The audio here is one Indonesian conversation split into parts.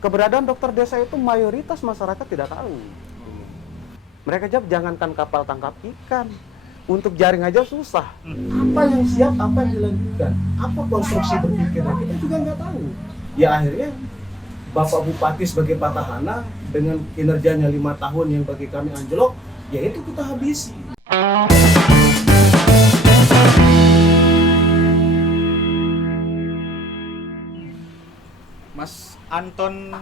keberadaan dokter desa itu mayoritas masyarakat tidak tahu. Mereka jawab jangankan kapal tangkap ikan, untuk jaring aja susah. Apa yang siap, apa yang dilanjutkan, apa konstruksi berpikirnya kita juga nggak tahu. Ya akhirnya Bapak Bupati sebagai petahana dengan kinerjanya 5 tahun yang bagi kami anjlok, ya itu kita habisi. Mas Anton,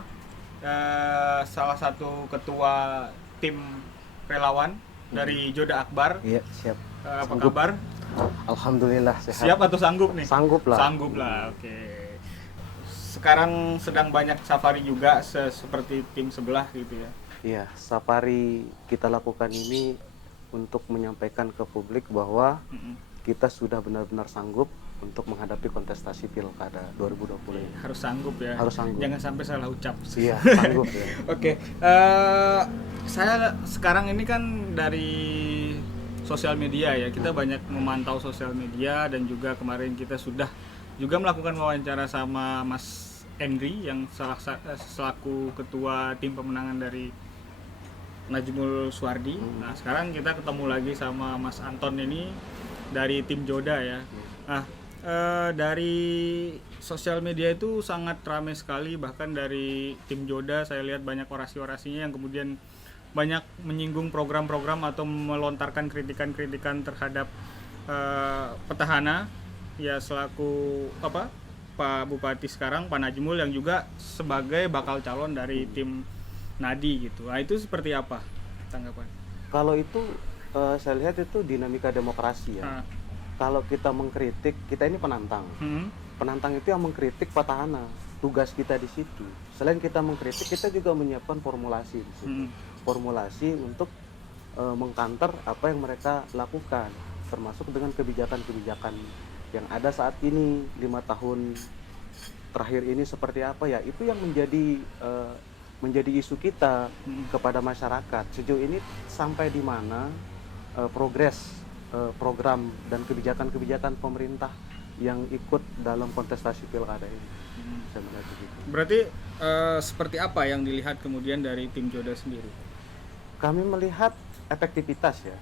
salah satu ketua tim relawan dari Joda Akbar. Iya, siap. Apa Sanggup. kabar? Alhamdulillah sehat. Siap atau sanggup nih? Sanggup lah. Sanggup lah, oke. Sekarang sedang banyak safari juga seperti tim sebelah gitu ya. Iya, safari kita lakukan ini untuk menyampaikan ke publik bahwa kita sudah benar-benar sanggup untuk menghadapi kontestasi Pilkada 2020 ini. Harus sanggup ya. Harus sanggup. Jangan sampai salah ucap. Iya, sanggup ya. Oke, saya sekarang ini kan dari sosial media ya, kita banyak memantau sosial media dan juga kemarin kita sudah juga melakukan wawancara sama Mas Endri yang selaku ketua tim pemenangan dari Najmul Suwardi. Nah sekarang kita ketemu lagi sama Mas Anton ini dari tim Joda ya. Nah dari sosial media itu sangat ramai sekali, bahkan dari tim Joda saya lihat banyak orasi-orasinya yang kemudian banyak menyinggung program-program atau melontarkan kritikan-kritikan terhadap petahana ya selaku Pak Bupati sekarang Pak Najmul yang juga sebagai bakal calon dari tim Nadi gitu. Nah itu seperti apa tanggapan? Kalau itu saya lihat itu dinamika demokrasi ya. Kalau kita mengkritik, kita ini penantang. Penantang itu yang mengkritik petahana. Tugas kita di situ. Selain kita mengkritik, kita juga menyiapkan formulasi di situ. Formulasi untuk mengkanter apa yang mereka lakukan, termasuk dengan kebijakan-kebijakan yang ada saat ini 5 tahun terakhir ini seperti apa ya, itu yang menjadi isu kita kepada masyarakat. Sejauh ini sampai di mana progres program dan kebijakan-kebijakan pemerintah yang ikut dalam kontestasi pilkada ini. Saya melihat begitu. Berarti seperti apa yang dilihat kemudian dari tim Joda sendiri? Kami melihat efektivitas ya,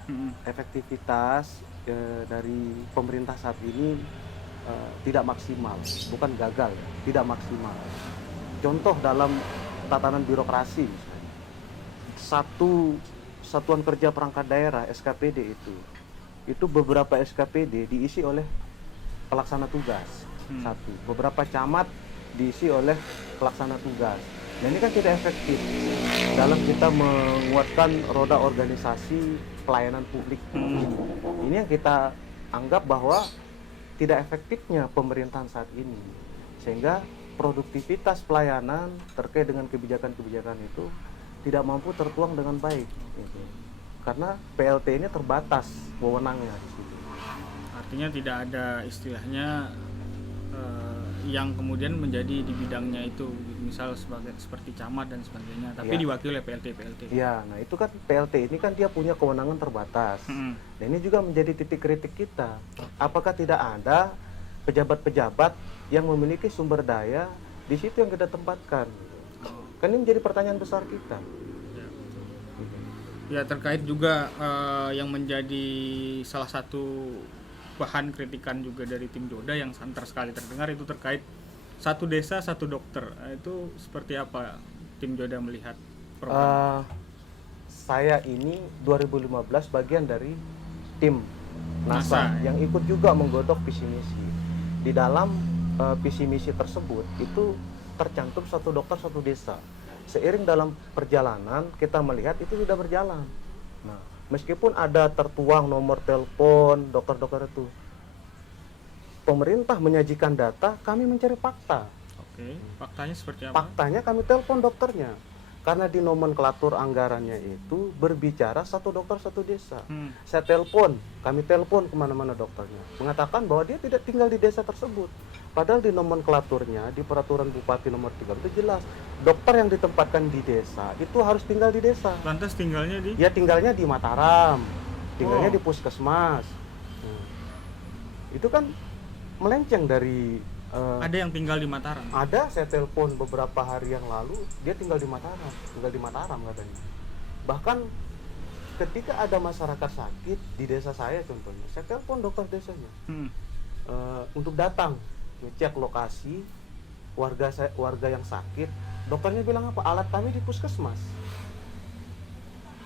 efektivitas dari pemerintah saat ini tidak maksimal, bukan gagal, tidak maksimal. Contoh dalam tatanan birokrasi misalnya, satuan kerja perangkat daerah SKPD itu beberapa SKPD diisi oleh pelaksana tugas satu, beberapa camat diisi oleh pelaksana tugas. Dan ini kan tidak efektif dalam kita menguatkan roda organisasi pelayanan publik. Ini yang kita anggap bahwa tidak efektifnya pemerintahan saat ini, sehingga produktivitas pelayanan terkait dengan kebijakan-kebijakan itu tidak mampu tertuang dengan baik, gitu. Karena PLT ini terbatas wewenangnya di situ. Artinya tidak ada istilahnya yang kemudian menjadi di bidangnya itu, misal seperti camat dan sebagainya, tapi diwakili oleh PLT. Iya, nah itu kan PLT ini kan dia punya kewenangan terbatas. Dan ini juga menjadi titik kritik kita. Apakah tidak ada pejabat-pejabat yang memiliki sumber daya di situ yang kita tempatkan? Kan ini menjadi pertanyaan besar kita. Ya terkait juga yang menjadi salah satu bahan kritikan juga dari tim Joda yang santer sekali terdengar itu terkait satu desa satu dokter. Itu seperti apa tim Joda melihat program? Saya ini 2015 bagian dari tim NASA yang ikut juga menggodok visi misi. Di dalam visi misi tersebut itu tercantum satu dokter satu desa. Seiring dalam perjalanan kita melihat itu sudah berjalan. Nah, meskipun ada tertuang nomor telepon dokter-dokter itu, pemerintah menyajikan data, kami mencari fakta. Oke, faktanya seperti apa? Faktanya kami telepon dokternya, karena di nomenklatur anggarannya itu berbicara satu dokter satu desa. Saya kami telepon kemana-mana dokternya, mengatakan bahwa dia tidak tinggal di desa tersebut. Padahal di nomenklaturnya, di peraturan Bupati nomor 3 itu jelas, dokter yang ditempatkan di desa itu harus tinggal di desa. Lantas tinggalnya di? Ya tinggalnya di Mataram, tinggalnya di puskesmas. Itu kan melenceng dari Ada yang tinggal di Mataram? Ada, saya telepon beberapa hari yang lalu, dia tinggal di Mataram katanya. Bahkan ketika ada masyarakat sakit di desa saya contohnya, saya telepon dokter desanya untuk datang ngecek lokasi warga yang sakit. Dokternya bilang apa? Alat kami di puskesmas.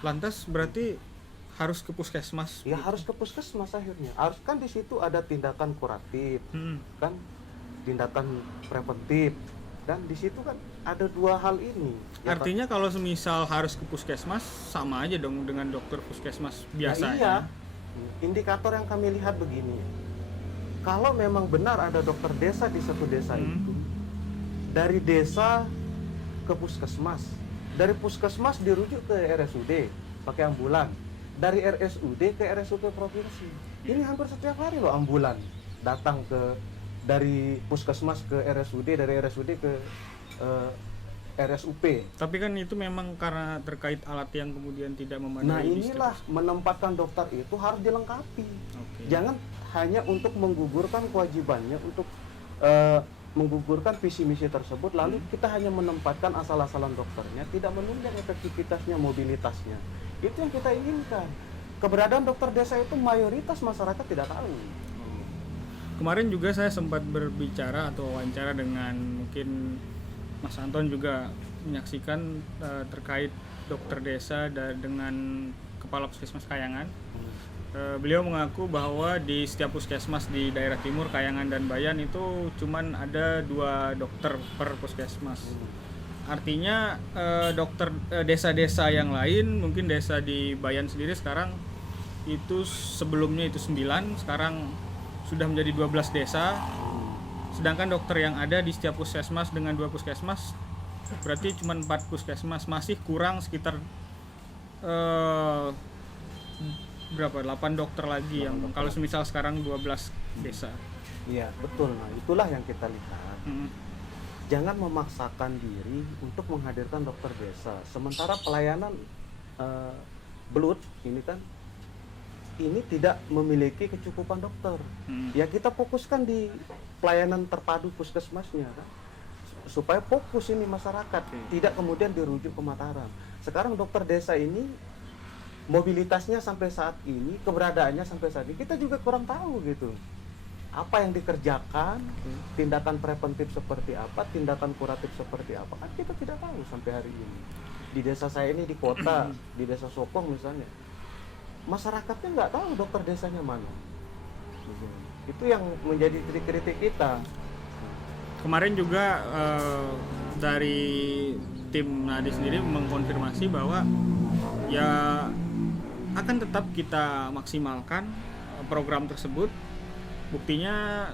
Lantas berarti harus ke puskesmas? Ya harus ke puskesmas akhirnya. Harus kan di situ ada tindakan kuratif, kan, tindakan preventif, dan di situ kan ada dua hal ini. Ya, artinya kalau semisal harus ke puskesmas sama aja dong dengan dokter puskesmas biasa. Nah, iya. Indikator yang kami lihat begini. Kalau memang benar ada dokter desa di satu desa itu, dari desa ke puskesmas, dari puskesmas dirujuk ke RSUD pakai ambulan, dari RSUD ke RSUD provinsi. Ini hampir setiap hari loh ambulan datang dari puskesmas ke RSUD, dari RSUD ke RSUP. Tapi kan itu memang karena terkait alat yang kemudian tidak memadai. Nah inilah menempatkan dokter itu harus dilengkapi. Jangan hanya untuk menggugurkan kewajibannya untuk menggugurkan visi misi tersebut, lalu kita hanya menempatkan asal-asalan dokternya, tidak menunjang efektivitasnya, mobilitasnya. Itu yang kita inginkan. Keberadaan dokter desa itu mayoritas masyarakat tidak tahu. Kemarin juga saya sempat berbicara atau wawancara dengan mungkin Mas Anton juga menyaksikan terkait dokter desa dengan Kepala Puskesmas Kayangan. Beliau mengaku bahwa di setiap puskesmas di daerah timur Kayangan dan Bayan itu cuman ada 2 dokter per puskesmas. Artinya dokter desa-desa yang lain, mungkin desa di Bayan sendiri sekarang itu sebelumnya itu 9, sekarang sudah menjadi 12 desa. Sedangkan dokter yang ada di setiap puskesmas dengan 2 puskesmas berarti cuma 4 puskesmas, masih kurang sekitar berapa? 8 dokter lagi yang dokter. Kalau semisal sekarang 12 desa. Iya, betul. Nah, itulah yang kita lihat. Jangan memaksakan diri untuk menghadirkan dokter desa. Sementara pelayanan belut ini kan ini tidak memiliki kecukupan dokter. Ya kita fokuskan di pelayanan terpadu puskesmasnya kan. Supaya fokus ini masyarakat, tidak kemudian dirujuk ke Mataram. Sekarang dokter desa ini mobilitasnya sampai saat ini, keberadaannya sampai saat ini kita juga kurang tahu gitu. Apa yang dikerjakan, tindakan preventif seperti apa, tindakan kuratif seperti apa, kan kita tidak tahu sampai hari ini. Di desa saya ini di kota, di desa Sokong misalnya, masyarakatnya nggak tahu dokter desanya mana. Itu yang menjadi titik kritik kita. Kemarin juga dari tim Nadi sendiri mengkonfirmasi bahwa ya akan tetap kita maksimalkan program tersebut. Buktinya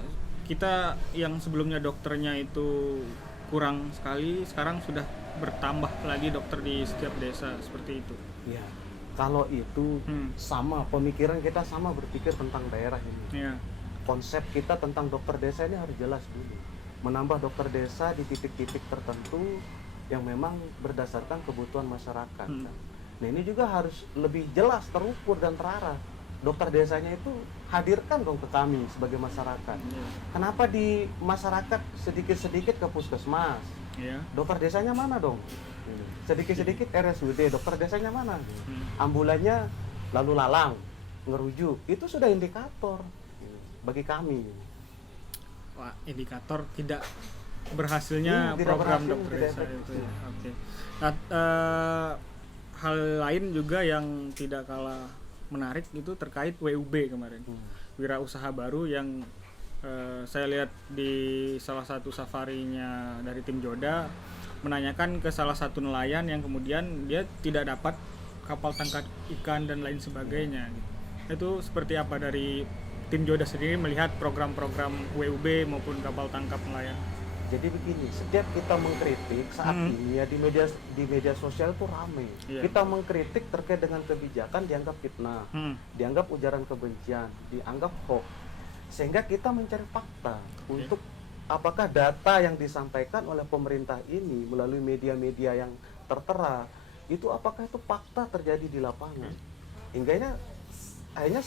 kita yang sebelumnya dokternya itu kurang sekali, sekarang sudah bertambah lagi dokter di setiap desa seperti itu. Ya, kalau itu sama pemikiran kita, sama berpikir tentang daerah ini. Ya. Konsep kita tentang dokter desa ini harus jelas dulu. Menambah dokter desa di titik-titik tertentu yang memang berdasarkan kebutuhan masyarakat. Nah ini juga harus lebih jelas, terukur dan terarah. Dokter desanya itu hadirkan dong ke kami sebagai masyarakat. Kenapa di masyarakat sedikit-sedikit ke puskesmas? Dokter desanya mana dong? Sedikit-sedikit RSUD, dokter desanya mana? Ambulannya lalu lalang, ngerujuk. Itu sudah indikator bagi kami. Wah, indikator tidak berhasilnya program dokter desa itu. Oke. Nah, hal lain juga yang tidak kalah menarik itu terkait WUB kemarin, wirausaha baru yang saya lihat di salah satu safarinya dari tim Joda menanyakan ke salah satu nelayan yang kemudian dia tidak dapat kapal tangkap ikan dan lain sebagainya. Itu seperti apa dari tim Joda sendiri melihat program-program WUB maupun kapal tangkap nelayan? Jadi begini, setiap kita mengkritik saat ini ya di media sosial itu ramai. Kita mengkritik terkait dengan kebijakan dianggap fitnah, dianggap ujaran kebencian, dianggap hoax. Sehingga kita mencari fakta untuk apakah data yang disampaikan oleh pemerintah ini melalui media-media yang tertera itu apakah itu fakta terjadi di lapangan. Hingga akhirnya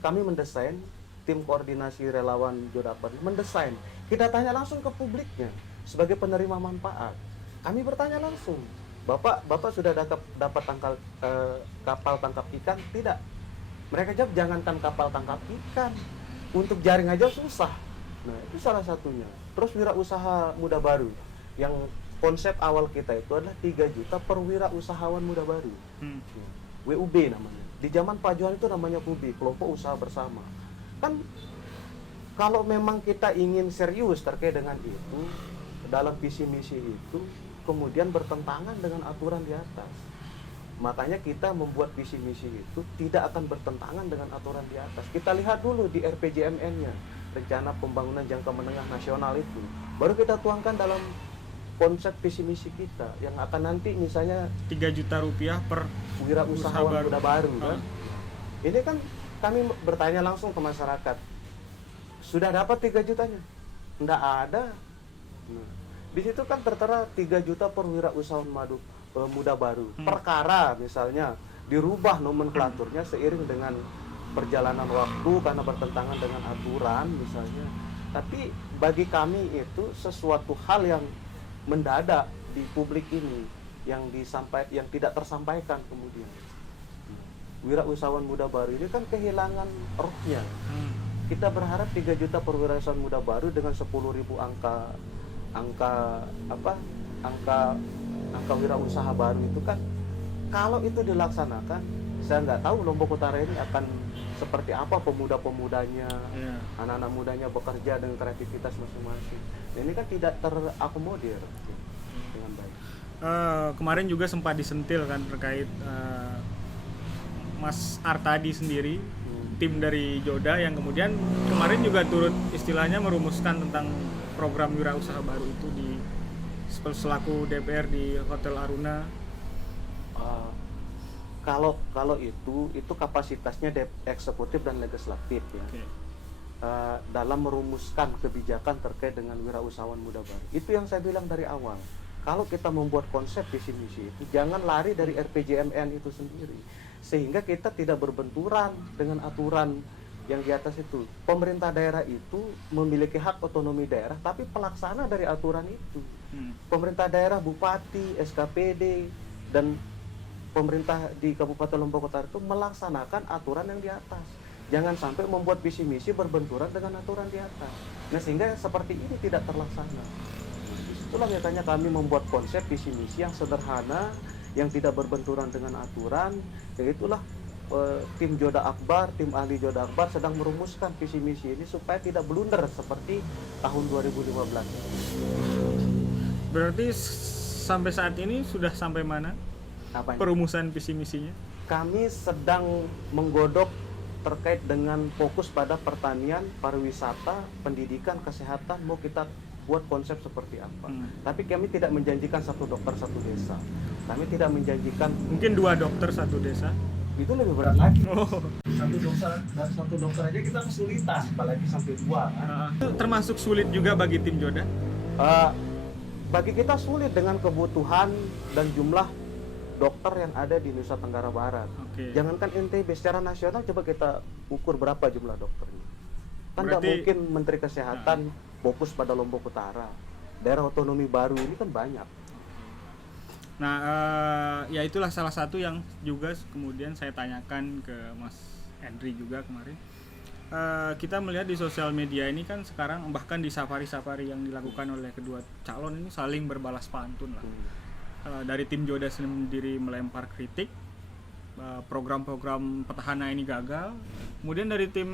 kami mendesain tim koordinasi relawan Jodapan mendesain Kita tanya langsung ke publiknya sebagai penerima manfaat. Kami bertanya langsung, Bapak sudah dapat kapal tangkap ikan? Tidak. Mereka jawab, jangankan kapal tangkap ikan, untuk jaring aja susah. Nah, itu salah satunya. Terus wirausaha muda baru, yang konsep awal kita itu adalah 3 juta per wirausahawan muda baru. WUB namanya. Di zaman Pak Johan itu namanya WUB, kelompok usaha bersama. Kan kalau memang kita ingin serius terkait dengan itu, dalam visi misi itu, kemudian bertentangan dengan aturan di atas. Makanya kita membuat visi misi itu tidak akan bertentangan dengan aturan di atas. Kita lihat dulu di RPJMN-nya, Rencana Pembangunan Jangka Menengah Nasional itu. Baru kita tuangkan dalam konsep visi misi kita yang akan nanti misalnya 3 juta rupiah per wirausahawan muda baru kan. Ini kan kami bertanya langsung ke masyarakat. Sudah dapat 3 jutanya? Enggak ada. Nah, di situ kan tertera 3 juta per wirausahawan muda baru. Perkara misalnya dirubah nomenklaturnya seiring dengan perjalanan waktu karena bertentangan dengan aturan misalnya. Tapi bagi kami itu sesuatu hal yang mendadak di publik ini yang tidak tersampaikan kemudian. Wirausahawan muda baru ini kan kehilangan rohnya. Kita berharap 3 juta per wirausahawan muda baru dengan 10.000 angka wirausaha baru itu kan, kalau itu dilaksanakan, saya nggak tahu Lombok Utara ini akan seperti apa pemuda-pemudanya, anak-anak mudanya bekerja dengan kreativitas masing-masing. Nah, ini kan tidak terakomodir dengan baik. Kemarin juga sempat disentil kan terkait Mas Artadi sendiri, tim dari Joda yang kemudian kemarin juga turut istilahnya merumuskan tentang program wirausaha baru itu di selaku DPR di Hotel Aruna. Kalau itu kapasitasnya eksekutif dan legislatif ya. Okay. Dalam merumuskan kebijakan terkait dengan wirausahawan muda baru. Itu yang saya bilang dari awal. Kalau kita membuat konsep visi misi itu jangan lari dari RPJMN itu sendiri, sehingga kita tidak berbenturan dengan aturan yang di atas itu. Pemerintah daerah itu memiliki hak otonomi daerah, tapi pelaksana dari aturan itu. Pemerintah daerah, bupati, SKPD, dan pemerintah di Kabupaten Lombok Utara itu melaksanakan aturan yang di atas. Jangan sampai membuat visi misi berbenturan dengan aturan di atas. Nah, sehingga seperti ini tidak terlaksana. Itulah makanya kami membuat konsep visi misi yang sederhana, yang tidak berbenturan dengan aturan. Dan itulah tim Joda Akbar, tim ahli Joda Akbar sedang merumuskan visi misi ini supaya tidak blunder seperti tahun 2015. Berarti sampai saat ini sudah sampai mana? Apanya? Perumusan visi misinya? Kami sedang menggodok terkait dengan fokus pada pertanian, pariwisata, pendidikan, kesehatan, mau kita buat konsep seperti apa. Tapi kami tidak menjanjikan 1 dokter 1 desa. Kami tidak menjanjikan mungkin 2 dokter 1 desa. Itu lebih berat lagi. Satu dokter aja kita kesulitan, apalagi sampai 2 kan. Itu termasuk sulit juga bagi tim Joda? Bagi kita sulit dengan kebutuhan dan jumlah dokter yang ada di Nusa Tenggara Barat. Jangankan NTB, secara nasional coba kita ukur berapa jumlah dokternya. Kan tidak mungkin Menteri Kesehatan fokus pada Lombok Utara. Daerah otonomi baru ini kan banyak. Nah, ya itulah salah satu yang juga kemudian saya tanyakan ke Mas Henry juga kemarin. Kita melihat di sosial media ini kan sekarang, bahkan di safari-safari yang dilakukan oleh kedua calon ini saling berbalas pantun lah. Dari tim Joda sendiri melempar kritik, program-program petahana ini gagal. Kemudian dari tim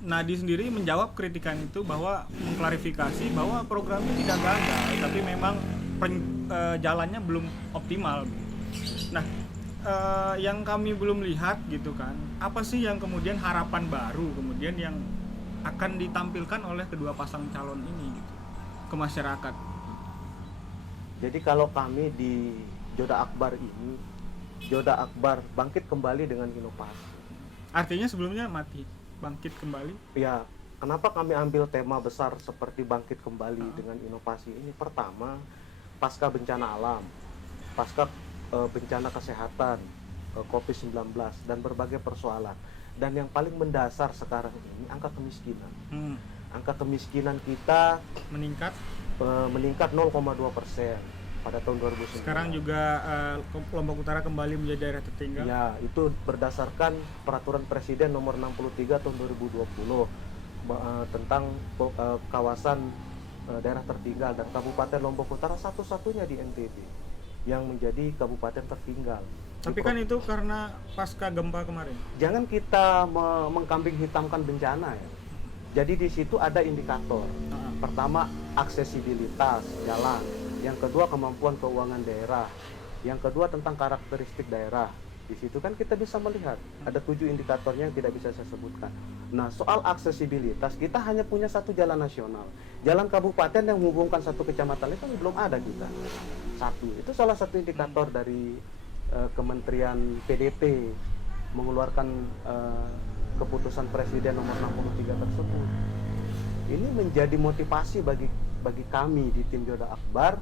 Nadi sendiri menjawab kritikan itu bahwa mengklarifikasi bahwa programnya tidak gagal, tapi memang jalannya belum optimal. Nah, yang kami belum lihat gitu kan, apa sih yang kemudian harapan baru kemudian yang akan ditampilkan oleh kedua pasang calon ini gitu ke masyarakat? Jadi kalau kami di Joda Akbar ini, Joda Akbar bangkit kembali dengan inovasi. Artinya sebelumnya mati, bangkit kembali? Ya, kenapa kami ambil tema besar seperti bangkit kembali dengan inovasi ini? Pertama, pasca bencana alam, pasca bencana kesehatan, COVID-19, dan berbagai persoalan. Dan yang paling mendasar sekarang ini, angka kemiskinan. Angka kemiskinan kita meningkat meningkat 0,2% pada tahun 2009. sekarang juga Lombok Utara kembali menjadi daerah tertinggal. Ya, itu berdasarkan peraturan Presiden nomor 63 tahun 2020 tentang kawasan daerah tertinggal, dan Kabupaten Lombok Utara satu-satunya di NTB yang menjadi kabupaten tertinggal. Tapi kan itu karena pasca gempa kemarin. Jangan kita mengkambing hitamkan bencana ya. Jadi di situ ada indikator. Pertama, aksesibilitas jalan. Yang kedua, kemampuan keuangan daerah. Yang kedua, tentang karakteristik daerah. Di situ kan kita bisa melihat ada 7 indikatornya yang tidak bisa saya sebutkan. Nah, soal aksesibilitas, kita hanya punya satu jalan nasional. Jalan kabupaten yang menghubungkan satu kecamatan itu belum ada kita. Satu, itu salah satu indikator dari Kementerian PDT mengeluarkan keputusan Presiden nomor 63 tersebut. Ini menjadi motivasi bagi kami di tim Joda Akbar.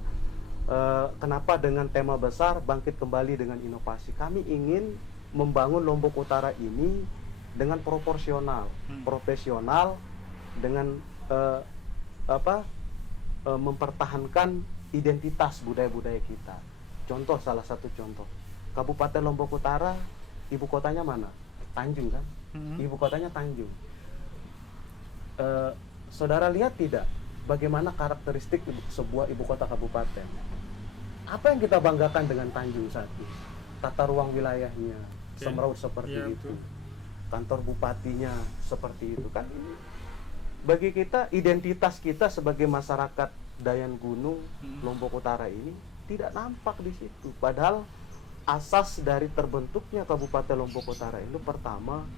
Kenapa dengan tema besar bangkit kembali dengan inovasi? Kami ingin membangun Lombok Utara ini dengan proporsional, profesional, dengan mempertahankan identitas budaya-budaya kita. Contoh, salah satu contoh, Kabupaten Lombok Utara, ibu kotanya mana? Tanjung kan? Ibu kotanya Tanjung. Saudara lihat tidak bagaimana karakteristik sebuah ibu kota kabupaten? Apa yang kita banggakan dengan Tanjung saat ini? Tata ruang wilayahnya semeraut seperti itu. Kantor bupatinya seperti itu kan. Ini bagi kita, identitas kita sebagai masyarakat Dayan Gunung Lombok Utara ini tidak nampak di situ. Padahal asas dari terbentuknya Kabupaten Lombok Utara itu pertama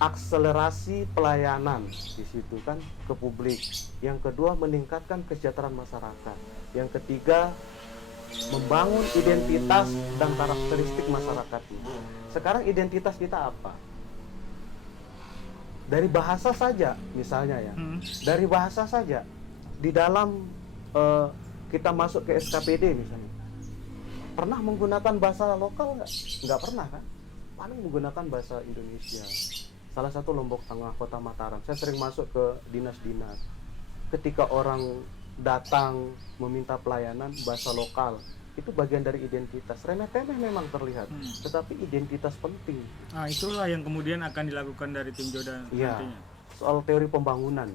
akselerasi pelayanan di situ kan ke publik. Yang kedua, meningkatkan kesejahteraan masyarakat. Yang ketiga, membangun identitas dan karakteristik masyarakat itu. Sekarang identitas kita apa? Dari bahasa saja misalnya ya. Dari bahasa saja. Di dalam kita masuk ke SKPD misalnya. Pernah menggunakan bahasa lokal nggak? Nggak pernah kan? Paling menggunakan bahasa Indonesia. Salah satu Lombok Tengah, Kota Mataram. Saya sering masuk ke dinas-dinas. Ketika orang datang meminta pelayanan bahasa lokal, itu bagian dari identitas. Remeh-temeh memang terlihat, tetapi identitas penting. Nah, itulah yang kemudian akan dilakukan dari tim Joda nantinya. Soal teori pembangunan.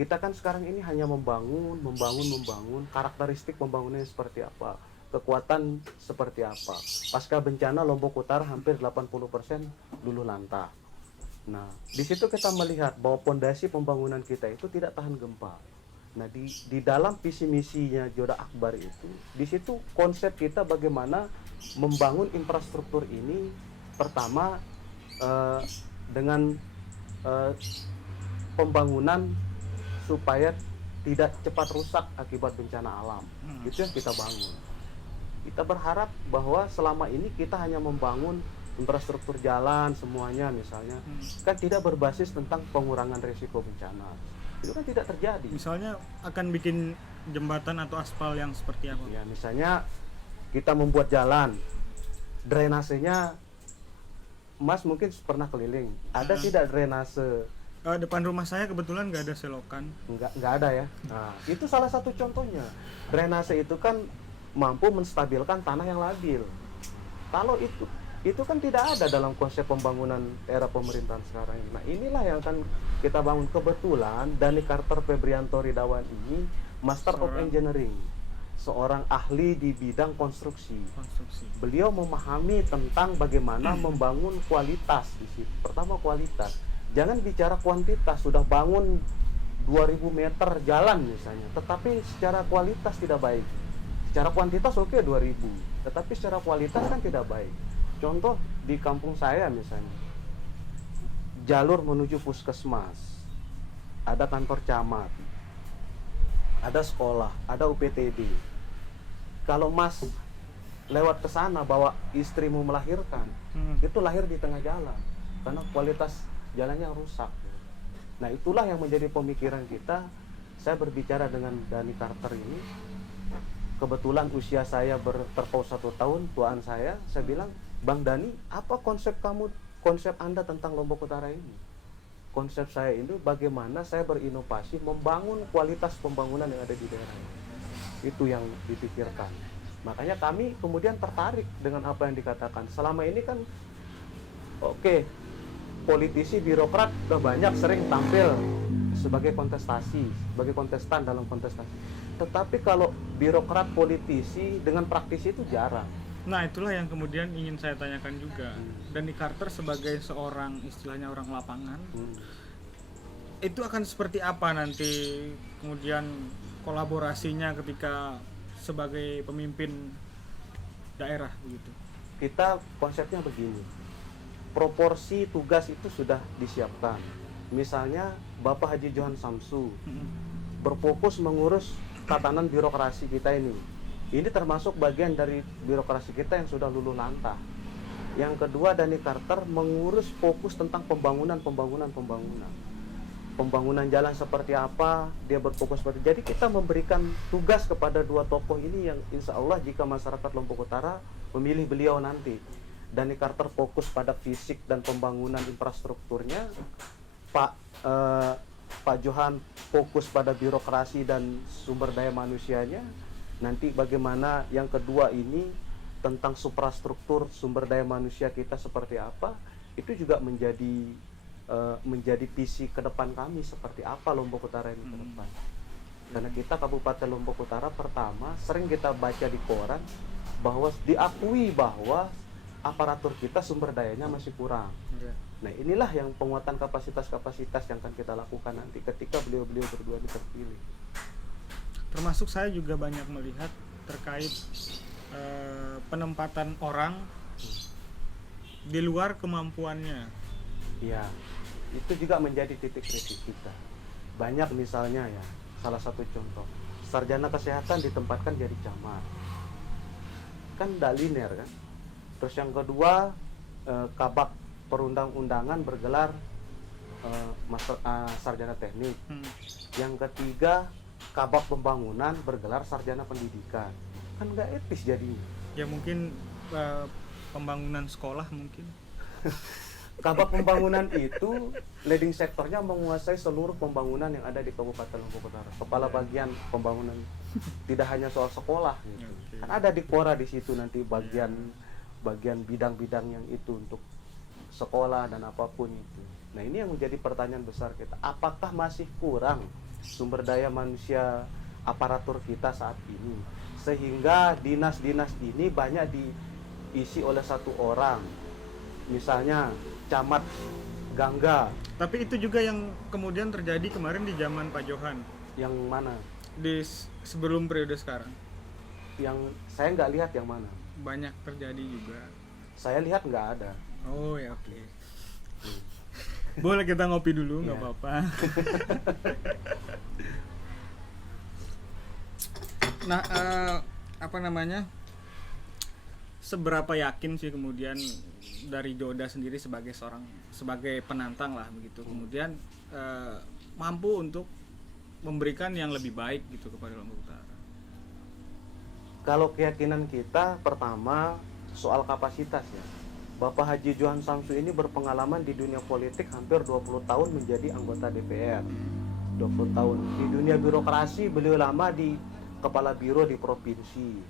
Kita kan sekarang ini hanya membangun. Karakteristik pembangunannya seperti apa? Kekuatan seperti apa? Pasca bencana Lombok Utara hampir 80% luluh lantah. Nah, di situ kita melihat bahwa pondasi pembangunan kita itu tidak tahan gempa. Nah, di dalam visi misinya Joda Akbar itu, di situ konsep kita bagaimana membangun infrastruktur ini. Pertama, dengan pembangunan supaya tidak cepat rusak akibat bencana alam. Itu yang kita bangun. Kita berharap bahwa selama ini kita hanya membangun infrastruktur jalan semuanya misalnya, kan tidak berbasis tentang pengurangan risiko bencana. Itu kan tidak terjadi. Misalnya akan bikin jembatan atau aspal yang seperti apa? Ya, misalnya kita membuat jalan, drainasenya, Mas mungkin pernah keliling. Ada tidak drainase? Depan rumah saya kebetulan nggak ada selokan. Nggak ada ya. Nah, itu salah satu contohnya. Drainase itu kan mampu menstabilkan tanah yang labil. Kalau itu kan tidak ada dalam konsep pembangunan era pemerintahan sekarang ini. Nah, inilah yang akan kita bangun. Kebetulan Dhani Carter Febrianto Ridawan ini Master of Engineering, seorang ahli di bidang konstruksi. Beliau memahami tentang bagaimana membangun kualitas di situ. Pertama kualitas. Jangan bicara kuantitas, sudah bangun 2000 meter jalan misalnya, tetapi secara kualitas tidak baik. Secara kuantitas oke 2000, tetapi secara kualitas kan tidak baik. Contoh di kampung saya misalnya, jalur menuju puskesmas, ada kantor camat, ada sekolah, ada UPTD. Kalau Mas lewat ke sana bawa istrimu melahirkan, itu lahir di tengah jalan karena kualitas jalannya rusak. Nah, itulah yang menjadi pemikiran kita. Saya berbicara dengan Dhani Carter ini. Kebetulan usia saya terpaut 1 tahun, tuaan saya bilang, Bang Dhani, apa konsep Anda tentang Lombok Utara ini? konsep saya ini bagaimana saya berinovasi membangun kualitas pembangunan yang ada di daerah. Itu yang dipikirkan. Makanya kami kemudian tertarik dengan apa yang dikatakan. Selama ini kan oke, politisi, birokrat udah banyak sering tampil sebagai kontestan dalam kontestasi. Tetapi kalau birokrat, politisi dengan praktisi itu jarang. Nah, itulah yang kemudian ingin saya tanyakan juga. Danny Carter sebagai seorang istilahnya orang lapangan, itu akan seperti apa nanti kemudian kolaborasinya ketika sebagai pemimpin daerah begitu? Kita konsepnya begini, proporsi tugas itu sudah disiapkan. Misalnya Bapak Haji Johan Samsu berfokus mengurus tatanan birokrasi kita ini. Ini termasuk bagian dari birokrasi kita yang sudah luluh lantah. Yang kedua, Danny Carter mengurus fokus tentang pembangunan jalan seperti apa, dia berfokus seperti. Jadi kita memberikan tugas kepada dua tokoh ini yang insya Allah jika masyarakat Lombok Utara memilih beliau nanti. Danny Carter fokus pada fisik dan pembangunan infrastrukturnya, Pak Johan fokus pada birokrasi dan sumber daya manusianya. Nanti bagaimana yang kedua ini tentang suprastruktur sumber daya manusia kita seperti apa, itu juga menjadi visi ke depan kami seperti apa Lombok Utara ini ke depan. Karena kita Kabupaten Lombok Utara pertama sering kita baca di koran bahwa diakui bahwa aparatur kita sumber dayanya masih kurang. Nah, inilah yang penguatan kapasitas-kapasitas yang akan kita lakukan nanti ketika beliau-beliau berdua ini terpilih. Termasuk saya juga banyak melihat terkait penempatan orang di luar kemampuannya. Ya, itu juga menjadi titik kritik kita. Banyak misalnya ya, salah satu contoh, sarjana kesehatan ditempatkan jadi camat. Kan tidak linear kan. Terus yang kedua, kabak perundang-undangan bergelar sarjana teknik. Yang ketiga, kabak pembangunan bergelar sarjana pendidikan. Kan nggak etis jadinya. Ya mungkin pembangunan sekolah mungkin. Kabak pembangunan itu leading sektornya menguasai seluruh pembangunan yang ada di Kabupaten Lombok Utara. Kepala bagian pembangunan tidak hanya soal sekolah gitu. Kan ada di Kora di situ nanti bagian bidang-bidang yang itu untuk sekolah dan apapun itu. Nah, ini yang menjadi pertanyaan besar kita. Apakah masih kurang sumber daya manusia aparatur kita saat ini sehingga dinas-dinas ini banyak diisi oleh satu orang, misalnya camat Gangga. Tapi itu juga yang kemudian terjadi kemarin di zaman Pak Johan. Yang mana? Di sebelum periode sekarang. Yang saya nggak lihat yang mana. Banyak terjadi juga. Saya lihat nggak ada. Oh ya, oke. Boleh kita ngopi dulu, nggak apa-apa. Nah, seberapa yakin sih kemudian dari Joda sendiri sebagai penantang lah begitu, kemudian mampu untuk memberikan yang lebih baik gitu kepada Lombok Utara? Kalau keyakinan kita pertama soal kapasitas ya. Bapak Haji Johan Samsu ini berpengalaman di dunia politik hampir 20 tahun menjadi anggota DPR. 20 tahun. Di dunia birokrasi beliau lama di kepala biro di provinsi.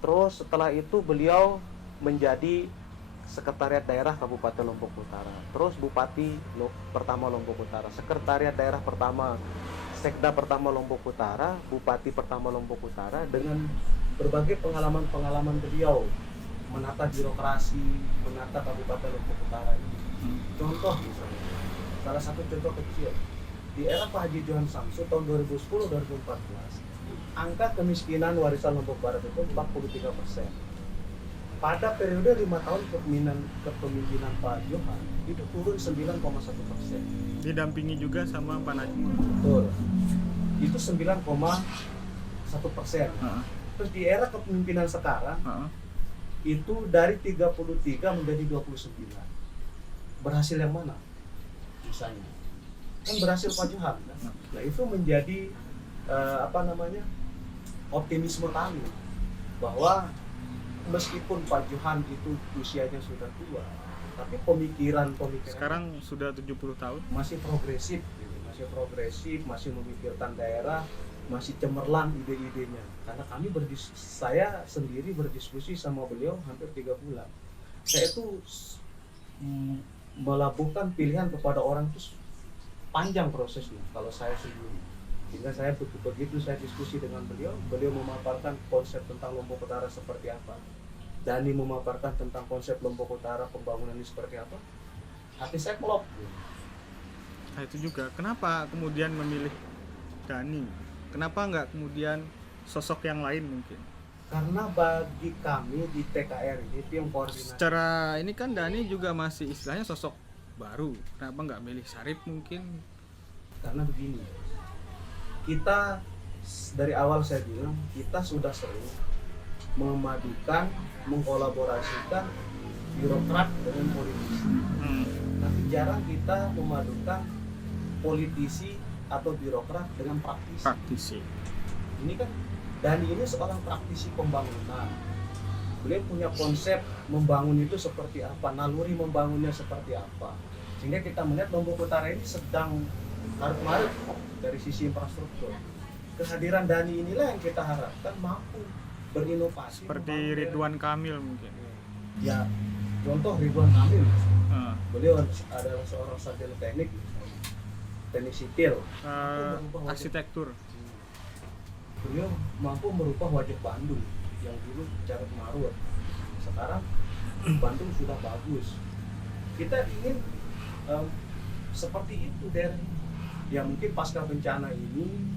Terus setelah itu beliau menjadi sekretariat daerah Kabupaten Lombok Utara. Terus Bupati pertama Lombok Utara, sekretariat daerah pertama, Sekda pertama Lombok Utara, Bupati pertama Lombok Utara, dengan berbagai pengalaman-pengalaman beliau menata birokrasi, menata Kabupaten Lombok Utara ini. Contoh misalnya, salah satu contoh kecil, di era Pak Haji Johan Samsu tahun 2010-2014, angka kemiskinan warisan Lombok Barat itu 43%. Pada periode 5 tahun kepemimpinan Pak Johan, itu turun 9,1%. Didampingi juga sama Pak Najmul. Betul. Itu 9,1%. Terus di era kepemimpinan sekarang, itu dari 33 menjadi 29. Berhasil yang mana? Misalnya kan berhasil Pak Johan kan? Nah, itu menjadi optimisme kami bahwa meskipun Pak Johan itu usianya sudah tua, tapi pemikiran sekarang sudah 70 tahun masih progresif gitu. Masih memikirkan daerah, masih cemerlang ide-idenya. Karena saya sendiri berdiskusi sama beliau hampir 3 bulan. Saya itu melabuhkan pilihan kepada orang itu panjang prosesnya kalau saya sendiri. Sehingga saya begitu saya diskusi dengan beliau memaparkan konsep tentang Lombok Utara seperti apa. Dani memaparkan tentang konsep Lombok Utara pembangunan ini seperti apa. Hati saya klop. Nah itu juga, kenapa kemudian memilih Dani? Kenapa nggak kemudian sosok yang lain mungkin? Karena bagi kami di TKR ini tim koordinasi. Secara ini kan Dani juga masih istilahnya sosok baru. Kenapa nggak milih Syarif mungkin? Karena begini, kita dari awal saya bilang kita sudah sering memadukan, mengkolaborasikan birokrat dengan politisi. Tapi jarang kita memadukan politisi atau birokrat dengan praktisi. Ini kan Dani ini seorang praktisi pembangunan. Beliau punya konsep membangun itu seperti apa, naluri membangunnya seperti apa. Sehingga kita melihat Lombok Utara ini sedang marut-marut dari sisi infrastruktur. Kehadiran Dani inilah yang kita harapkan mampu berinovasi. Seperti Ridwan Kamil mungkin. Ya, contoh Ridwan Kamil. Beliau adalah seorang sarjana teknik sipil, arsitektur. Beliau mampu merubah wajah Bandung yang dulu carut marut. Sekarang Bandung sudah bagus. Kita ingin seperti itu daerah. Ya mungkin pasca bencana ini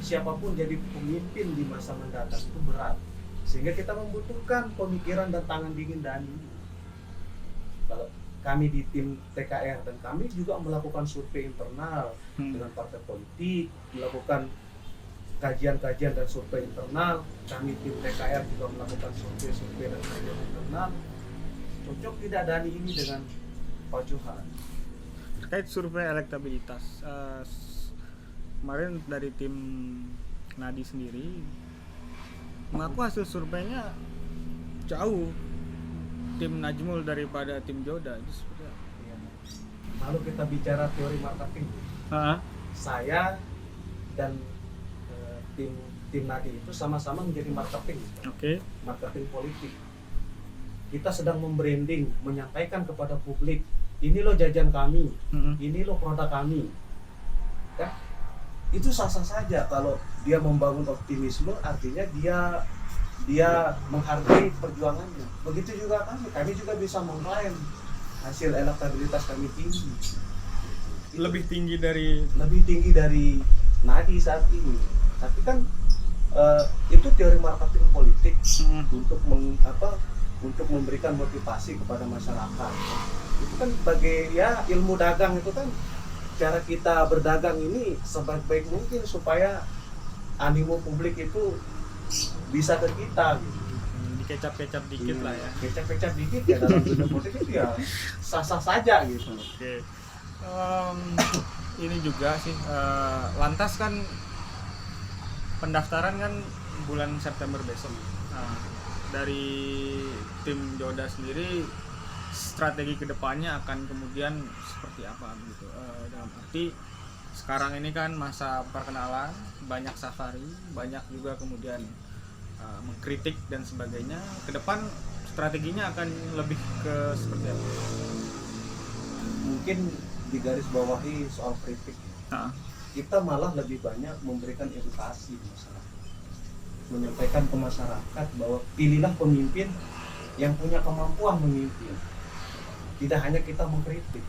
siapapun jadi pemimpin di masa mendatang itu berat. Sehingga kita membutuhkan pemikiran dan tangan dingin Dani. Kalau kami di tim TKR dan kami juga melakukan survei internal dengan partai politik, melakukan kajian-kajian dan survei internal. Kami tim TKR juga melakukan survei dan kajian internal. Cocok tidak Dani ini dengan Pak Johan? Terkait survei elektabilitas, kemarin dari tim Nadi sendiri mengaku hasil surveinya jauh tim Najmul daripada tim Joda. Itu seperti apa? Lalu kita bicara teori marketing. Saya dan tim Nadi itu sama-sama menjadi marketing. Marketing politik. Kita sedang membranding, menyampaikan kepada publik, ini loh jajan kami, ini loh produk kami. Ya, itu sah-sah saja kalau dia membangun optimisme, artinya dia menghargai perjuangannya. Begitu juga kami juga bisa mengklaim hasil elektabilitas kami tinggi. Lebih tinggi dari Nadi saat ini. Tapi kan itu teori marketing politik untuk memberikan motivasi kepada masyarakat. Itu kan sebagai ilmu dagang, itu kan cara kita berdagang ini sebaik-baik mungkin supaya animo publik itu bisa ke kita gitu. Dikecap-kecap dikit lah ya. Kecap-kecap dikit ya dalam dunia politik itu ya sah-sah saja gitu. Ini juga sih lantas kan pendaftaran kan bulan September besok. Dari tim Joda sendiri strategi kedepannya akan kemudian seperti apa begitu? Dalam arti sekarang ini kan masa perkenalan, banyak safari, banyak juga kemudian mengkritik dan sebagainya. Kedepan strateginya akan lebih ke seperti apa? Mungkin digaris bawahi soal kritik. Kita malah lebih banyak memberikan edukasi di masyarakat, menyampaikan ke masyarakat bahwa pilihlah pemimpin yang punya kemampuan memimpin. Tidak hanya kita mengkritik.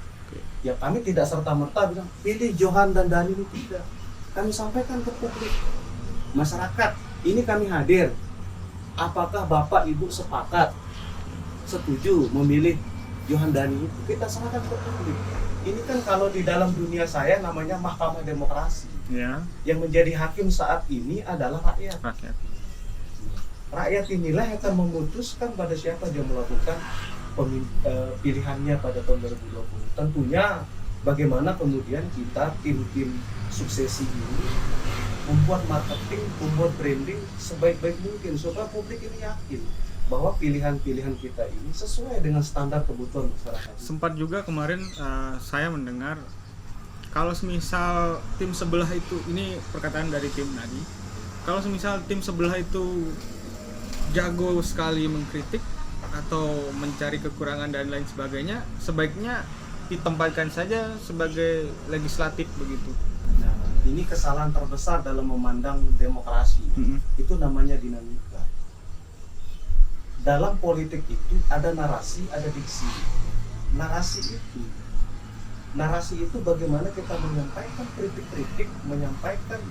Ya kami tidak serta-merta bilang pilih Johan dan Dani, ini tidak. Kami sampaikan ke publik, masyarakat, ini kami hadir. Apakah Bapak Ibu setuju memilih Johan Dani itu? Kita serahkan ke publik. Ini kan kalau di dalam dunia saya namanya Mahkamah Demokrasi. Yang menjadi hakim saat ini adalah rakyat. Rakyat inilah yang akan memutuskan pada siapa dia melakukan pilihannya pada tahun 2020. Tentunya bagaimana kemudian kita tim-tim suksesi ini membuat marketing, membuat branding sebaik-baik mungkin supaya publik ini yakin bahwa pilihan-pilihan kita ini sesuai dengan standar kebutuhan masyarakat. Sempat juga kemarin saya mendengar kalau semisal tim sebelah itu, ini perkataan dari tim tadi, kalau semisal tim sebelah itu jago sekali mengkritik atau mencari kekurangan dan lain sebagainya, sebaiknya ditempatkan saja sebagai legislatif begitu. Nah, ini kesalahan terbesar dalam memandang demokrasi. Itu namanya dinamika. Dalam politik itu ada narasi, ada diksi. Narasi itu bagaimana kita menyampaikan kritik-kritik, menyampaikan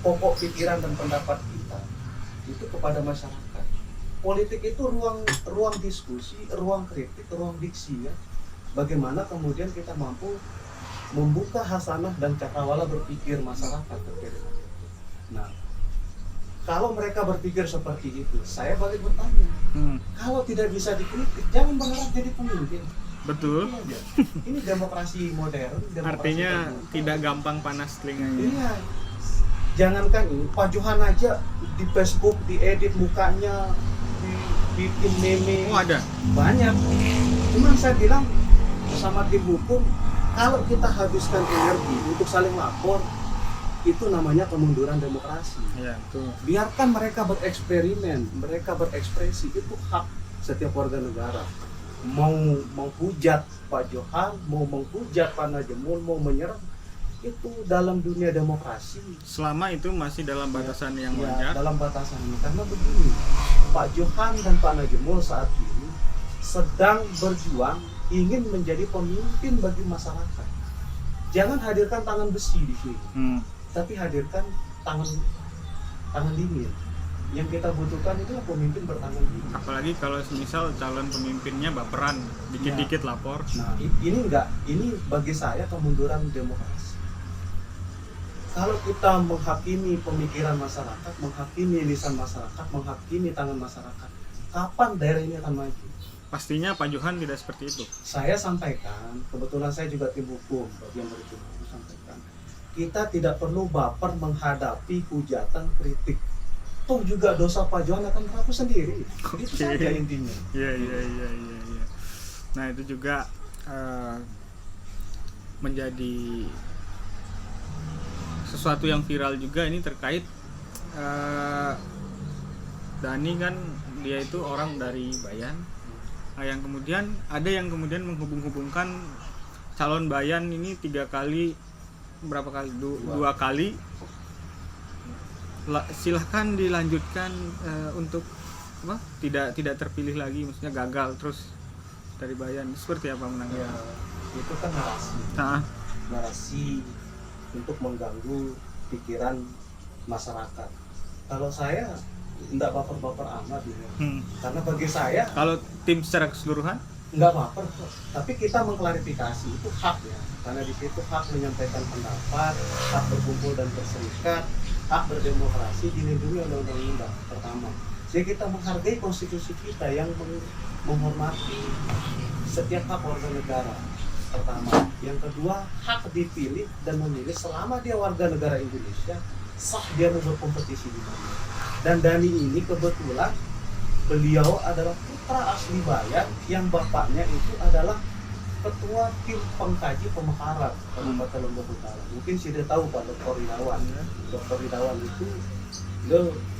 pokok pikiran dan pendapat kita itu kepada masyarakat. Politik itu ruang diskusi, ruang kritik, ruang diksi ya. Bagaimana kemudian kita mampu membuka hasanah dan cakrawala berpikir masyarakat terkait dengan itu. Nah, kalau mereka berpikir seperti itu, saya balik bertanya, kalau tidak bisa dikritik, jangan berharap jadi pemimpin. Betul. Ini aja. Ini demokrasi modern. Artinya demokrasi tidak gampang panas telinganya. Iya. Jangankan ini, Pak Johan aja di Facebook diedit mukanya, dibikin meme. Oh, ada? Banyak. Cuman saya bilang sama tim hukum, kalau kita habiskan energi untuk saling lapor, itu namanya kemunduran demokrasi. Iya, betul. Biarkan mereka bereksperimen, mereka berekspresi, itu hak setiap warga negara. Mau menghujat Pak Johan, mau menghujat Pak Najemul, mau menyerang, itu dalam dunia demokrasi. Selama itu masih dalam batasan yang wajar. Dalam batasan ini, karena begini, Pak Johan dan Pak Najemul saat ini sedang berjuang ingin menjadi pemimpin bagi masyarakat. Jangan hadirkan tangan besi di sini, tapi hadirkan tangan dingin. Yang kita butuhkan itu pemimpin bertangan dingin. Apalagi kalau misal calon pemimpinnya baperan, dikit-dikit lapor. Nah, ini bagi saya kemunduran demokrasi. Kalau kita menghakimi pemikiran masyarakat, menghakimi lisan masyarakat, menghakimi tangan masyarakat, kapan daerah ini akan maju? Pastinya Pak Johan tidak seperti itu. Saya sampaikan, kebetulan saya juga tim hukum, bagian dari tim hukum, sampaikan, kita tidak perlu baper menghadapi hujatan kritik. Toh juga dosa Pak Johan akan terhapus sendiri. Itu saja intinya. Iya. Nah, itu juga menjadi sesuatu yang viral juga ini terkait Dani kan dia itu orang dari Bayan. Nah, yang kemudian ada yang kemudian menghubung-hubungkan calon Bayan ini 3 kali, berapa kali? 2 kali. Silahkan dilanjutkan untuk apa? Tidak terpilih lagi, maksudnya gagal terus dari Bayan. Seperti apa menanggapi? Ya, itu kan narasi. Narasi untuk mengganggu pikiran masyarakat. Kalau saya tidak baper-baper amat ya. Karena bagi saya, kalau tim secara keseluruhan nggak baper kok. Tapi kita mengklarifikasi itu hak ya. Karena di situ hak menyampaikan pendapat, hak berkumpul dan berserikat, hak berdemokrasi dilindungi oleh undang-undang pertama. Jadi kita menghargai konstitusi kita yang menghormati setiap hak warga negara. Pertama, yang kedua, hak dipilih dan memilih selama dia warga negara Indonesia, sah dia mau berkompetisi di mana. Dan Dani ini kebetulan beliau adalah putra asli Bayan yang bapaknya itu adalah ketua tim pengkaji pemekaran Kabupaten Lombok Utara. Mungkin sudah tahu Pak Dr. Ridawan. Dr. Ridawan itu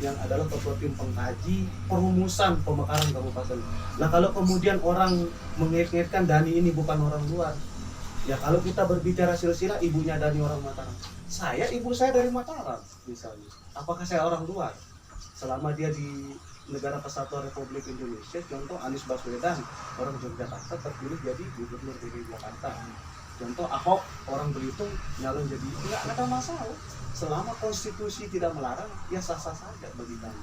yang adalah ketua tim pengkaji perumusan pemekaran kabupaten. Nah, kalau kemudian orang mengait-ngaitkan Dani ini bukan orang luar, ya kalau kita berbicara silsilah, ibunya Dani orang Mataram. Ibu saya dari Mataram misalnya. Apakah saya orang luar? Selama dia di Negara Kesatuan Republik Indonesia, contoh Anies Baswedan orang Yogyakarta terpilih jadi gubernur DKI Jakarta. Contoh Ahok orang Belitung nyalon jadi, nggak ada masalah. Selama konstitusi tidak melarang, ya sah-sah saja bagi kami.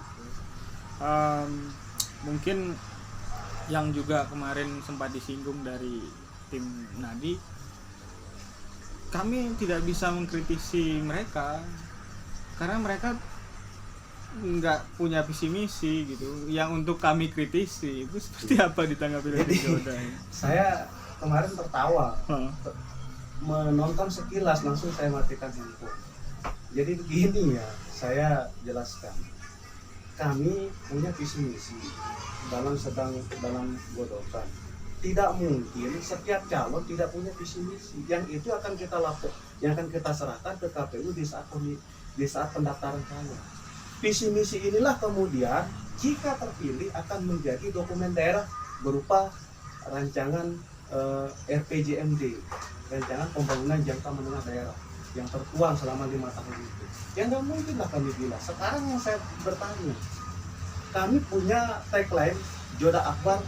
Mungkin yang juga kemarin sempat disinggung dari tim Nadi, kami tidak bisa mengkritisi mereka karena mereka nggak punya visi misi gitu yang untuk kami kritisi. Itu seperti apa ditanggapi dari Joda? Saya kemarin tertawa menonton sekilas, langsung saya matikan handphone. Jadi begini ya, saya jelaskan. kami punya visi misi dalam godokan. Tidak mungkin setiap calon tidak punya visi misi. Yang itu akan kita yang akan kita serahkan ke KPU di saat pendaftaran calon. Visi misi inilah kemudian jika terpilih akan menjadi dokumen daerah berupa rancangan RPJMD, rancangan pembangunan jangka menengah daerah yang tertuang selama 5 tahun itu. Yang nggak mungkin lah kami bilang. Sekarang yang saya bertanya, kami punya tagline Joda Akbar,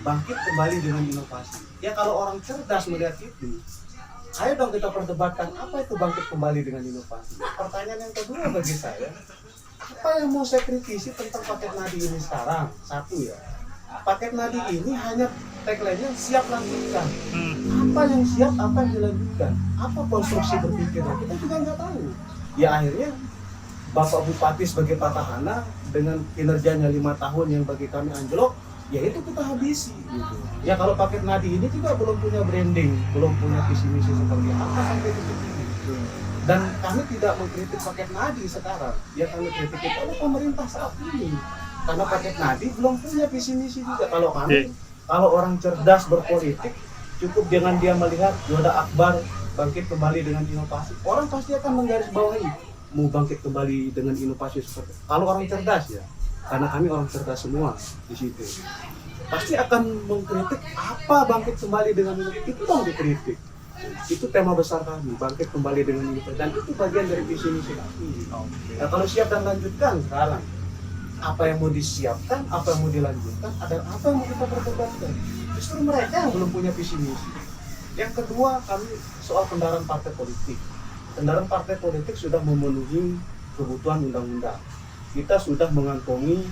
bangkit kembali dengan inovasi. Ya kalau orang cerdas melihat itu, ayo dong kita perdebatkan apa itu bangkit kembali dengan inovasi. Pertanyaan yang kedua bagi saya, apa yang mau saya kritisi tentang paket nadi ini sekarang? Satu ya, paket nadi ini hanya tagline-nya siap lanjutkan. Apa yang siap, apa yang dilanjutkan? Apa konstruksi berpikirnya? Kita juga nggak tahu. Ya akhirnya Bapak Bupati sebagai petahana dengan kinerjanya 5 tahun yang bagi kami anjlok, ya itu kita habisi gitu. Ya kalau paket nadi ini juga belum punya branding, belum punya visi misi seperti apa sampai titik ini. Dan kami tidak mengkritik paket nadi sekarang, ya kami kritik itu oleh pemerintah saat ini. Karena paket nadi belum punya visi misi juga. Kalau orang cerdas berpolitik, cukup dengan dia melihat Joda Akbar bangkit kembali dengan inovasi, orang pasti akan menggarisbawahi mau bangkit kembali dengan inovasi seperti itu. Kalau orang cerdas ya, karena kami orang cerdas semua di situ, pasti akan mengkritik apa bangkit kembali dengan inovasi, itu dong dikritik. Itu tema besar kami, bangkit kembali dengan inovasi, dan itu bagian dari visi misi kami. Nah, kalau siap dan lanjutkan sekarang, apa yang mau disiapkan, apa yang mau dilanjutkan, ada apa yang mau kita perdebatkan. Justru mereka yang belum punya visi misi. Yang kedua, kami soal kendaraan partai politik. Kendaraan partai politik sudah memenuhi kebutuhan undang-undang. Kita sudah mengantongi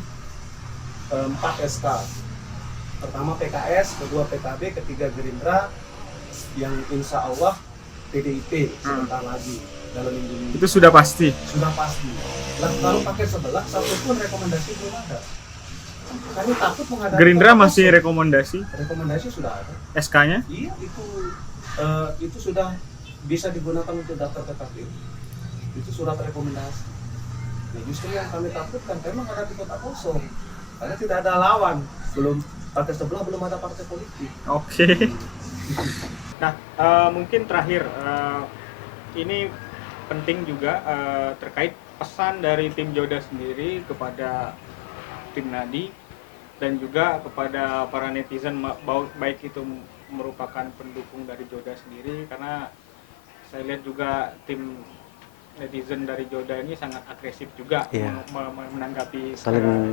4 SK. Pertama PKS, kedua PKB, ketiga Gerindra, yang insya Allah PDIP sebentar lagi dalam minggu-minggu. Itu sudah pasti. Sudah pasti. Lah kalau pakai sebelah, satu pun rekomendasi belum ada. Kami takut menghadapi Gerindra masih rekomendasi. Rekomendasi sudah ada. SK-nya? Iya, itu sudah bisa digunakan untuk daftar ke KPU. Itu surat rekomendasi. Nah, justru yang kami takutkan kami menghadapi kota kosong karena tidak ada lawan, belum partai sebelah, belum ada partai politik. Oke. Nah, mungkin terakhir ini penting juga terkait pesan dari tim Joda sendiri kepada tim Nadi dan juga kepada para netizen, baik itu merupakan pendukung dari Joda sendiri, karena saya lihat juga tim netizen dari Joda ini sangat agresif juga menanggapi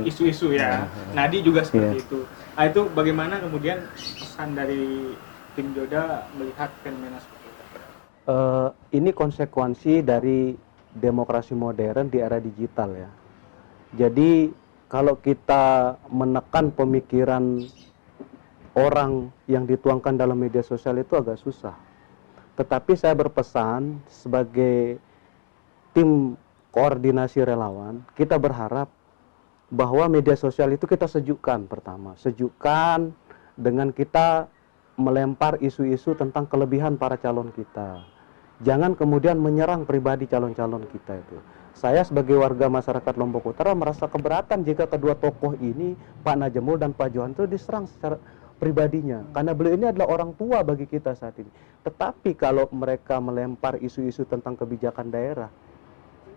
isu-isu ya. Nadi juga seperti itu. Nah, itu bagaimana kemudian pesan dari tim Joda melihat fenomena seperti itu? Ini konsekuensi dari demokrasi modern di era digital ya. Jadi kalau kita menekan pemikiran orang yang dituangkan dalam media sosial itu agak susah. Tetapi saya berpesan sebagai tim koordinasi relawan, kita berharap bahwa media sosial itu kita sejukkan pertama. Sejukkan dengan kita melempar isu-isu tentang kelebihan para calon kita. Jangan kemudian menyerang pribadi calon-calon kita itu. Saya sebagai warga masyarakat Lombok Utara merasa keberatan jika kedua tokoh ini, Pak Najemul dan Pak Johan, itu diserang secara pribadinya. Karena beliau ini adalah orang tua bagi kita saat ini. Tetapi kalau mereka melempar isu-isu tentang kebijakan daerah,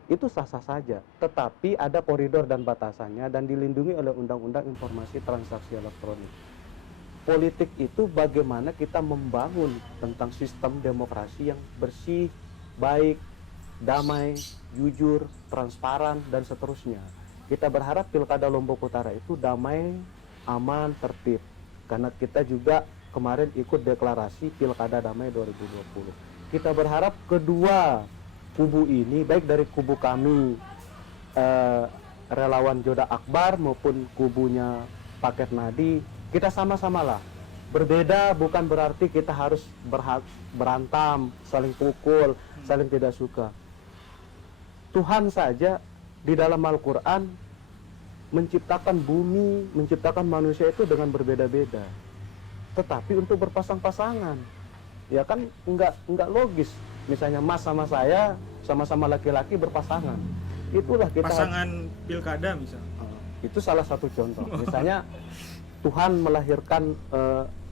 itu sah-sah saja. Tetapi ada koridor dan batasannya dan dilindungi oleh Undang-Undang Informasi Transaksi Elektronik. Politik itu bagaimana kita membangun tentang sistem demokrasi yang bersih, baik, damai, jujur, transparan, dan seterusnya. Kita berharap Pilkada Lombok Utara itu damai, aman, tertib. Karena kita juga kemarin ikut deklarasi Pilkada Damai 2020. Kita berharap kedua kubu ini, baik dari kubu kami relawan Joda Akbar maupun kubunya Paket Nadi, kita sama-sama lah. Berbeda bukan berarti kita harus berantam, saling pukul, saling tidak suka. Tuhan saja di dalam Al-Quran menciptakan bumi, menciptakan manusia itu dengan berbeda-beda. Tetapi untuk berpasang-pasangan, ya kan enggak logis. Misalnya Mas sama saya sama-sama laki-laki berpasangan. itulah kita pasangan pilkada misal. Itu salah satu contoh. Misalnya Tuhan melahirkan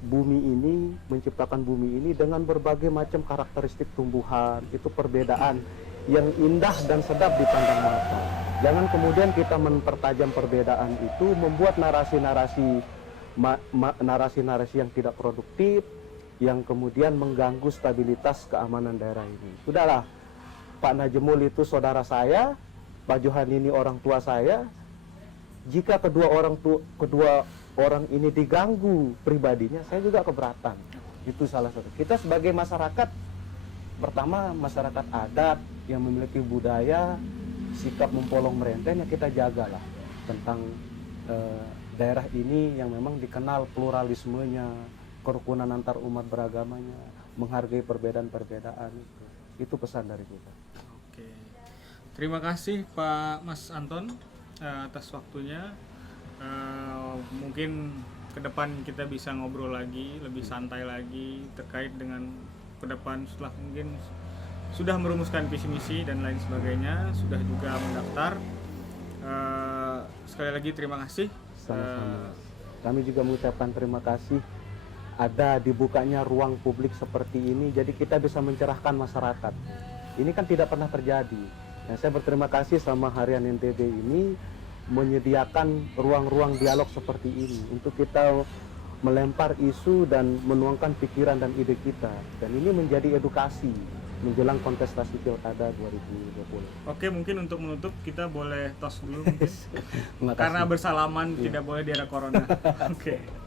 bumi ini, menciptakan bumi ini dengan berbagai macam karakteristik tumbuhan. Itu perbedaan yang indah dan sedap dipandang mata. Jangan kemudian kita mempertajam perbedaan itu, membuat narasi-narasi yang tidak produktif, yang kemudian mengganggu stabilitas keamanan daerah ini. Sudahlah, Pak Najemul itu saudara saya, Pak Johan ini orang tua saya. Jika kedua orang ini diganggu pribadinya, saya juga keberatan. Itu salah satu. Kita sebagai masyarakat, pertama masyarakat adat yang memiliki budaya, sikap mempolong merenteng, yang kita jagalah tentang daerah ini yang memang dikenal pluralismenya, kerukunan antar umat beragamanya, menghargai perbedaan-perbedaan. Itu pesan dari kita. Oke. Terima kasih Pak Mas Anton atas waktunya. Mungkin ke depan kita bisa ngobrol lagi, lebih santai lagi terkait dengan ke depan setelah mungkin sudah merumuskan visi misi dan lain sebagainya, sudah juga mendaftar. Sekali lagi terima kasih. Sama-sama. Kami juga mengucapkan terima kasih ada dibukanya ruang publik seperti ini, jadi kita bisa mencerahkan masyarakat. Ini kan tidak pernah terjadi. Dan saya berterima kasih sama Harian NTB ini menyediakan ruang-ruang dialog seperti ini untuk kita melempar isu dan menuangkan pikiran dan ide kita. Dan ini menjadi edukasi menjelang kontestasi Pilkada 2020. Oke, mungkin untuk menutup kita boleh tos dulu mungkin. Karena bersalaman tidak boleh di era corona. Oke.